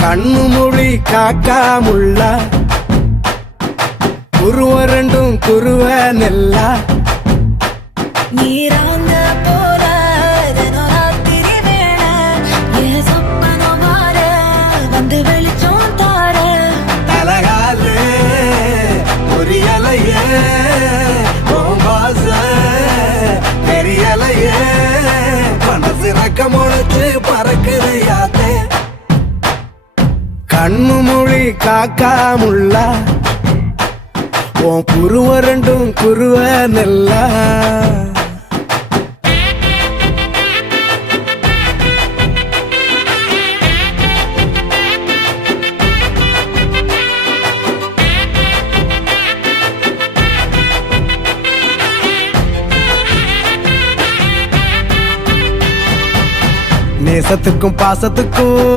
கண்ணு மொழி காக்காமுள்ள குருவ ரெண்டும் குருவ நெல்லா நீராங்க போல ராத்திரி வேள என் சொப்பனம் மாற வந்து வெளிச்சம் தார அழகாலே புரியலையே பாச தெரியலையே மனசு ரக்க முளைச்சு பறக்குதையாத்தே கண்ணு மொழி காக்காமுள்ள உன் குருவ ரெண்டும் குருவ நெல்லா நேசத்துக்கும் பாசத்துக்கும்